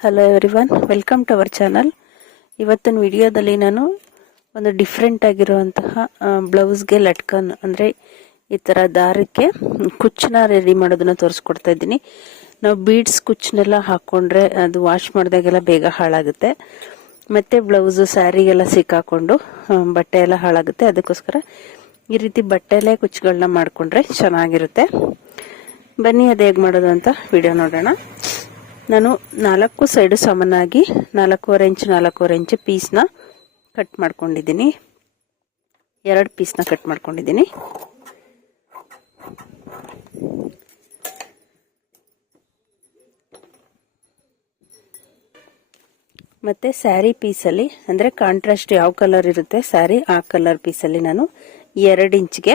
Hello everyone welcome to our channel ಇವತ್ತಿನ ವಿಡಿಯೋದಲ್ಲಿ ನಾನು ಒಂದು ಡಿಫ್ರೆಂಟ್ ಆಗಿರುವಂತಹ ಬ್ಲೌಸ್ಗೆ ಲಟ್ಕನ್, ಅಂದರೆ ಈ ಥರ ದಾರಕ್ಕೆ ಕುಚ್ಚನ್ನ ರೆಡಿ ಮಾಡೋದನ್ನ ತೋರಿಸ್ಕೊಡ್ತಾ ಇದ್ದೀನಿ. ನಾವು ಬೀಡ್ಸ್ ಕುಚ್ಚನ್ನೆಲ್ಲ ಹಾಕ್ಕೊಂಡ್ರೆ ಅದು ವಾಶ್ ಮಾಡಿದಾಗೆಲ್ಲ ಬೇಗ ಹಾಳಾಗುತ್ತೆ. ಮತ್ತು ಬ್ಲೌಸು ಸ್ಯಾರಿಗೆಲ್ಲ ಸಿಕ್ಕಾಕೊಂಡು ಬಟ್ಟೆ ಎಲ್ಲ ಹಾಳಾಗುತ್ತೆ. ಅದಕ್ಕೋಸ್ಕರ ಈ ರೀತಿ ಬಟ್ಟೆಲೇ ಕುಚ್ಚುಗಳನ್ನ ಮಾಡಿಕೊಂಡ್ರೆ ಚೆನ್ನಾಗಿರುತ್ತೆ. ಬನ್ನಿ, ಅದು ಹೇಗೆ ಮಾಡೋದು ಅಂತ ವಿಡಿಯೋ ನೋಡೋಣ. ನಾನು ನಾಲ್ಕು ಸೈಡು ಸಮನಾಗಿ ನಾಲ್ಕೂವರೆ ಇಂಚು ನಾಲ್ಕೂವರೆ ಇಂಚು ಪೀಸ್ನ ಕಟ್ ಮಾಡ್ಕೊಂಡಿದ್ದೀನಿ. ಎರಡು ಪೀಸ್ನ ಕಟ್ ಮಾಡ್ಕೊಂಡಿದ್ದೀನಿ. ಮತ್ತೆ ಸ್ಯಾರಿ ಪೀಸಲ್ಲಿ ಅಂದರೆ ಕಾಂಟ್ರಾಸ್ಟ್ ಯಾವ ಕಲರ್ ಇರುತ್ತೆ ಸ್ಯಾರಿ ಆ ಕಲರ್ ಪೀಸಲ್ಲಿ ನಾನು ಎರಡು ಇಂಚ್ಗೆ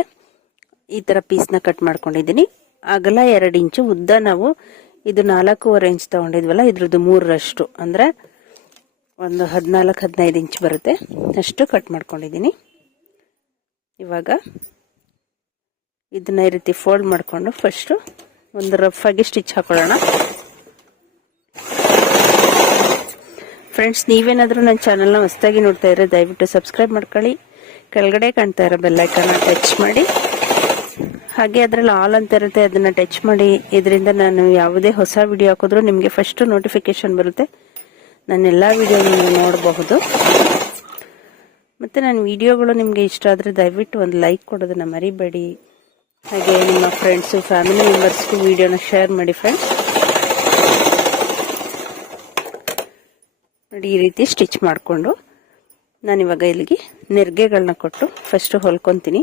ಈ ಥರ ಪೀಸ್ನ ಕಟ್ ಮಾಡ್ಕೊಂಡಿದ್ದೀನಿ. ಅಗಲ ಎರಡು ಇಂಚು, ಉದ್ದ ನಾವು ಇದು ನಾಲ್ಕೂವರೆ ಇಂಚ್ ತಗೊಂಡಿದ್ವಲ್ಲ, ಇದ್ರದ್ದು ಮೂರರಷ್ಟು. ಅಂದರೆ ಒಂದು ಹದಿನಾಲ್ಕು, ಹದಿನೈದು ಇಂಚ್ ಬರುತ್ತೆ. ಅಷ್ಟು ಕಟ್ ಮಾಡ್ಕೊಂಡಿದ್ದೀನಿ. ಇವಾಗ ಇದನ್ನ ಈ ರೀತಿ ಫೋಲ್ಡ್ ಮಾಡಿಕೊಂಡು ಫಸ್ಟು ಒಂದು ರಫ್ ಆಗಿ ಸ್ಟಿಚ್ ಹಾಕೊಳ್ಳೋಣ. ಫ್ರೆಂಡ್ಸ್ ನೀವೇನಾದರೂ ನನ್ನ ಚಾನಲ್ನ ಹೊಸದಾಗಿ ನೋಡ್ತಾ ಇದ್ರೆ ದಯವಿಟ್ಟು ಸಬ್ಸ್ಕ್ರೈಬ್ ಮಾಡ್ಕೊಳ್ಳಿ. ಕೆಳಗಡೆ ಕಾಣ್ತಾ ಇರೋ ಬೆಲ್ಲೈಕನ್ನ ಟಚ್ ಮಾಡಿ. ಹಾಗೆ ಅದರಲ್ಲಿ ಆಲ್ ಅಂತ ಇರುತ್ತೆ, ಅದನ್ನ ಟಚ್ ಮಾಡಿ, ಇದರಿಂದ ನಾನು ಯಾವುದೇ ಹೊಸ ವಿಡಿಯೋ ಹಾಕಿದ್ರು ನಿಮಗೆ ಫಸ್ಟ್ ನೋಟಿಫಿಕೇಶನ್ ಬರುತ್ತೆ. ನಾನು ಎಲ್ಲ ವಿಡಿಯೋ ನೀವು ನೋಡಬಹುದು. ಮತ್ತು ನನ್ನ ವಿಡಿಯೋಗಳು ನಿಮಗೆ ಇಷ್ಟ ಆದರೆ ದಯವಿಟ್ಟು ಒಂದು ಲೈಕ್ ಕೊಡೋದನ್ನ ಮರಿಬೇಡಿ. ಹಾಗೆ ನಿಮ್ಮ ಫ್ರೆಂಡ್ಸು ಫ್ಯಾಮಿಲಿ ಮೆಂಬರ್ಸ್ಗೂ ವಿಡಿಯೋನ ಶೇರ್ ಮಾಡಿ ಫ್ರೆಂಡ್ಸ್ ನೋಡಿ, ಈ ರೀತಿ ಸ್ಟಿಚ್ ಮಾಡಿಕೊಂಡು ನಾನಿವಾಗ ಇಲ್ಲಿಗೆ ನೆರಿಗೆಗಳನ್ನ ಕೊಟ್ಟು ಫಸ್ಟು ಹೊಲ್ಕೊತೀನಿ.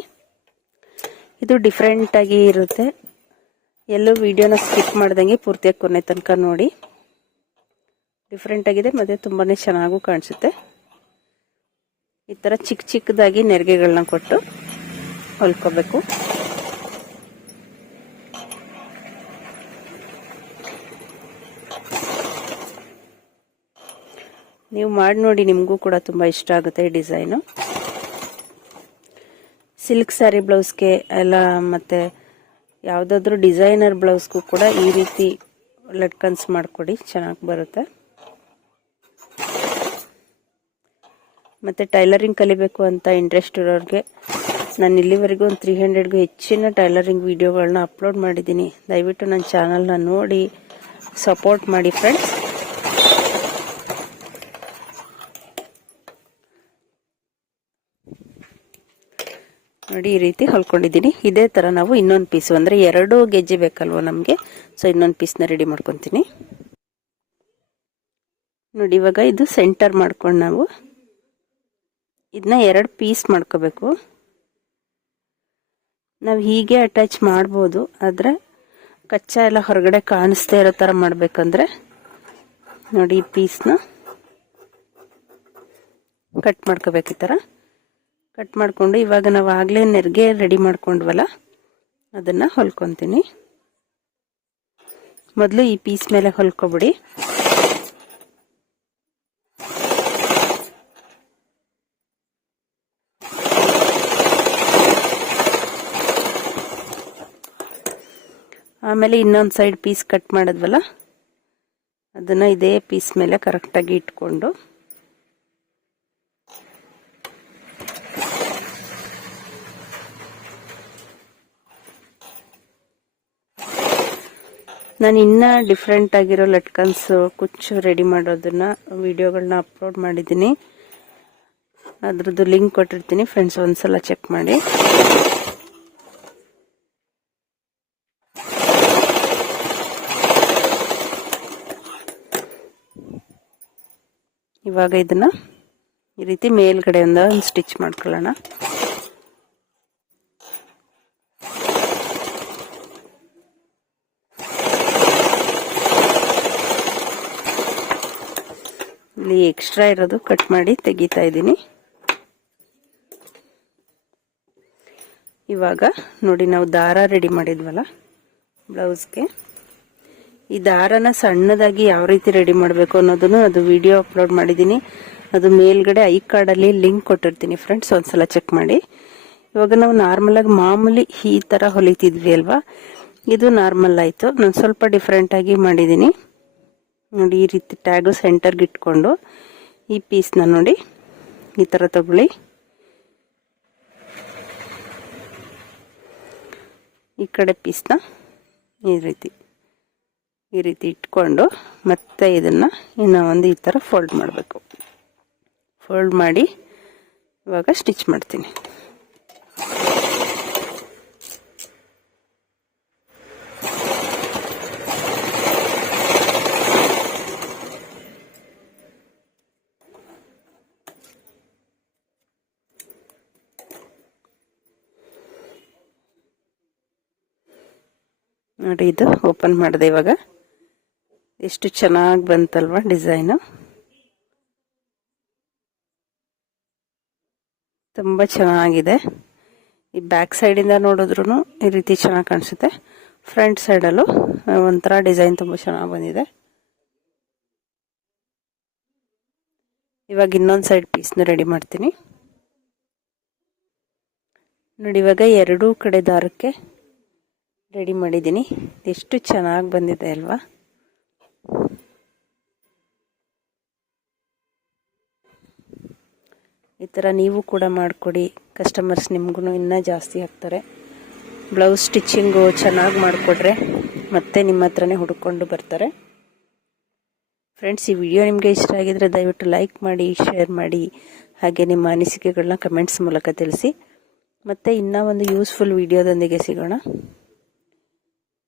ಇದು ಡಿಫ್ರೆಂಟ್ ಆಗಿ ಇರುತ್ತೆ. ಎಲ್ಲೂ ವಿಡಿಯೋನ ಸ್ಕಿಪ್ ಮಾಡ್ದಂಗೆ ಪೂರ್ತಿಯಾಗಿ ಕೊನೆ ತನಕ ನೋಡಿ. ಡಿಫ್ರೆಂಟ್ ಆಗಿದೆ, ಮತ್ತು ತುಂಬಾ ಚೆನ್ನಾಗೂ ಕಾಣಿಸುತ್ತೆ. ಈ ಥರ ಚಿಕ್ಕ ಚಿಕ್ಕದಾಗಿ ನೆರಿಗೆಗಳನ್ನ ಕೊಟ್ಟು ಹೊಲ್ಕೋಬೇಕು. ನೀವು ಮಾಡಿ ನೋಡಿ, ನಿಮಗೂ ಕೂಡ ತುಂಬ ಇಷ್ಟ ಆಗುತ್ತೆ ಈ ಡಿಸೈನು. ಸಿಲ್ಕ್ ಸ್ಯಾರಿ ಬ್ಲೌಸ್ಗೆ ಎಲ್ಲ ಮತ್ತು ಯಾವುದಾದ್ರೂ ಡಿಸೈನರ್ ಬ್ಲೌಸ್ಗೂ ಕೂಡ ಈ ರೀತಿ ಲಟ್ಕನ್ಸ್ ಮಾಡಿಕೊಡಿ, ಚೆನ್ನಾಗಿ ಬರುತ್ತೆ. ಮತ್ತು ಟೈಲರಿಂಗ್ ಕಲಿಬೇಕು ಅಂತ ಇಂಟ್ರೆಸ್ಟ್ ಇರೋರಿಗೆ, ನಾನು ಇಲ್ಲಿವರೆಗೂ ಒಂದು ತ್ರೀ ಹಂಡ್ರೆಡ್ಗೂ ಹೆಚ್ಚಿನ ಟೈಲರಿಂಗ್ ವೀಡಿಯೋಗಳನ್ನ ಅಪ್ಲೋಡ್ ಮಾಡಿದ್ದೀನಿ. ದಯವಿಟ್ಟು ನನ್ನ ಚಾನಲ್ನ ನೋಡಿ ಸಪೋರ್ಟ್ ಮಾಡಿ ಫ್ರೆಂಡ್ಸ್ ನೋಡಿ ಈ ರೀತಿ ಹೊಲ್ಕೊಂಡಿದ್ದೀನಿ. ಇದೇ ಥರ ನಾವು ಇನ್ನೊಂದು ಪೀಸು ಅಂದರೆ ಎರಡು ಗೆಜ್ಜೆ ಬೇಕಲ್ವ ನಮಗೆ? ಸೊ ಇನ್ನೊಂದು ಪೀಸ್ನ ರೆಡಿ ಮಾಡ್ಕೊತೀನಿ. ನೋಡಿ, ಇವಾಗ ಇದು ಸೆಂಟರ್ ಮಾಡ್ಕೊಂಡು ನಾವು ಇದನ್ನ ಎರಡು ಪೀಸ್ ಮಾಡ್ಕೋಬೇಕು. ನಾವು ಹೀಗೆ ಅಟ್ಯಾಚ್ ಮಾಡ್ಬೋದು, ಆದರೆ ಕಚ್ಚಾ ಎಲ್ಲ ಹೊರಗಡೆ ಕಾಣಿಸ್ತಾ ಇರೋ ಥರ ಮಾಡಬೇಕಂದ್ರೆ, ನೋಡಿ ಈ ಪೀಸ್ನ ಕಟ್ ಮಾಡ್ಕೋಬೇಕು ಈ ಥರ ಕಟ್ ಮಾಡಿಕೊಂಡು ಇವಾಗ ನಾವು ಆಗಲೇ ನೆರಿಗೆ ರೆಡಿ ಮಾಡ್ಕೊಂಡ್ವಲ್ಲ, ಅದನ್ನು ಹೊಲ್ಕೊತೀನಿ. ಮೊದಲು ಈ ಪೀಸ್ ಮೇಲೆ ಹೊಲ್ಕೊಬಿಡಿ. ಆಮೇಲೆ ಇನ್ನೊಂದು ಸೈಡ್ ಪೀಸ್ ಕಟ್ ಮಾಡಿದ್ವಲ್ಲ, ಅದನ್ನು ಇದೇ ಪೀಸ್ ಮೇಲೆ ಕರೆಕ್ಟಾಗಿ ಇಟ್ಕೊಂಡು. ನಾನು ಇನ್ನೂ ಡಿಫ್ರೆಂಟ್ ಆಗಿರೋ ಲಟ್ಕನ್ಸ್ ಕುಚ್ಚು ರೆಡಿ ಮಾಡೋದನ್ನ ವಿಡಿಯೋಗಳನ್ನ ಅಪ್ಲೋಡ್ ಮಾಡಿದ್ದೀನಿ. ಅದ್ರದ್ದು ಲಿಂಕ್ ಕೊಟ್ಟಿರ್ತೀನಿ ಫ್ರೆಂಡ್ಸ್ ಒಂದ್ಸಲ ಚೆಕ್ ಮಾಡಿ. ಇವಾಗ ಇದನ್ನ ಈ ರೀತಿ ಮೇಲ್ಗಡೆಯಿಂದ ಒಂದು ಸ್ಟಿಚ್ ಮಾಡ್ಕೊಳ್ಳೋಣ. ಇಲ್ಲಿ ಎಕ್ಸ್ಟ್ರಾ ಇರೋದು ಕಟ್ ಮಾಡಿ ತೆಗಿತಾ ಇದ್ದೀನಿ. ಇವಾಗ ನೋಡಿ ನಾವು ದಾರ ರೆಡಿ ಮಾಡಿದ್ವಲ್ಲ ಬ್ಲೌಸ್ಗೆ ಈ ದಾರನ ಸಣ್ಣದಾಗಿ ಯಾವ ರೀತಿ ರೆಡಿ ಮಾಡಬೇಕು ಅನ್ನೋದನ್ನು ಅದು ವಿಡಿಯೋ ಅಪ್ಲೋಡ್ ಮಾಡಿದ್ದೀನಿ. ಅದು ಮೇಲ್ಗಡೆ ಐ ಕಾರ್ಡಲ್ಲಿ ಲಿಂಕ್ ಕೊಟ್ಟಿರ್ತೀನಿ ಫ್ರೆಂಡ್ಸ್ ಒಂದ್ಸಲ ಚೆಕ್ ಮಾಡಿ. ಇವಾಗ ನಾವು ನಾರ್ಮಲಾಗಿ ಮಾಮೂಲಿ ಈ ಥರ ಹೊಲಿತಿದ್ವಿ ಅಲ್ವಾ? ಇದು ನಾರ್ಮಲ್ ಆಯಿತು. ನಾನು ಸ್ವಲ್ಪ ಡಿಫ್ರೆಂಟಾಗಿ ಮಾಡಿದ್ದೀನಿ. ನೋಡಿ ಈ ರೀತಿ ಟ್ಯಾಗು ಸೆಂಟರ್ಗೆ ಇಟ್ಕೊಂಡು ಈ ಪೀಸ್ನ ನೋಡಿ ಈ ಥರ ತಗೊಳ್ಳಿ. ಈ ಕಡೆ ಪೀಸ್ನ ಈ ರೀತಿ ಈ ರೀತಿ ಇಟ್ಕೊಂಡು ಮತ್ತೆ ಇದನ್ನು ಇನ್ನೂ ಒಂದು ಈ ಥರ ಫೋಲ್ಡ್ ಮಾಡಬೇಕು. ಫೋಲ್ಡ್ ಮಾಡಿ ಇವಾಗ ಸ್ಟಿಚ್ ಮಾಡ್ತೀನಿ. ನೋಡಿ ಇದು ಓಪನ್ ಮಾಡಿದೆ ಇವಾಗ. ಎಷ್ಟು ಚೆನ್ನಾಗಿ ಬಂತಲ್ವಾ ಡಿಸೈನು. ತುಂಬ ಚೆನ್ನಾಗಿದೆ. ಈ ಬ್ಯಾಕ್ ಸೈಡಿಂದ ನೋಡಿದ್ರೂ ಈ ರೀತಿ ಚೆನ್ನಾಗಿ ಕಾಣಿಸುತ್ತೆ. ಫ್ರಂಟ್ ಸೈಡಲ್ಲೂ ಒಂಥರ ಡಿಸೈನ್ ತುಂಬ ಚೆನ್ನಾಗಿ ಬಂದಿದೆ. ಇವಾಗ ಇನ್ನೊಂದು ಸೈಡ್ ಪೀಸ್ನ ರೆಡಿ ಮಾಡ್ತೀನಿ. ನೋಡಿ ಇವಾಗ ಎರಡೂ ಕಡೆ ದಾರಕ್ಕೆ ರೆಡಿ ಮಾಡಿದ್ದೀನಿ. ಎಷ್ಟು ಚೆನ್ನಾಗಿ ಬಂದಿದೆ ಅಲ್ವಾ? ಈ ಥರ ನೀವು ಕೂಡ ಮಾಡಿಕೊಡಿ. ಕಸ್ಟಮರ್ಸ್ ನಿಮಗೂ ಇನ್ನೂ ಜಾಸ್ತಿ ಆಗ್ತಾರೆ. ಬ್ಲೌಸ್ ಸ್ಟಿಚ್ಚಿಂಗು ಚೆನ್ನಾಗಿ ಮಾಡಿಕೊಡ್ರೆ ಮತ್ತೆ ನಿಮ್ಮ ಹತ್ರನೇ ಹುಡುಕೊಂಡು ಬರ್ತಾರೆ. ಫ್ರೆಂಡ್ಸ್ ಈ ವಿಡಿಯೋ ನಿಮಗೆ ಇಷ್ಟ ಆಗಿದರೆ ದಯವಿಟ್ಟು ಲೈಕ್ ಮಾಡಿ ಶೇರ್ ಮಾಡಿ, ಹಾಗೆ ನಿಮ್ಮ ಅನಿಸಿಕೆಗಳನ್ನ ಕಮೆಂಟ್ಸ್ ಮೂಲಕ ತಿಳಿಸಿ. ಮತ್ತು ಇನ್ನೂ ಒಂದು ಯೂಸ್ಫುಲ್ ವಿಡಿಯೋದೊಂದಿಗೆ ಸಿಗೋಣ.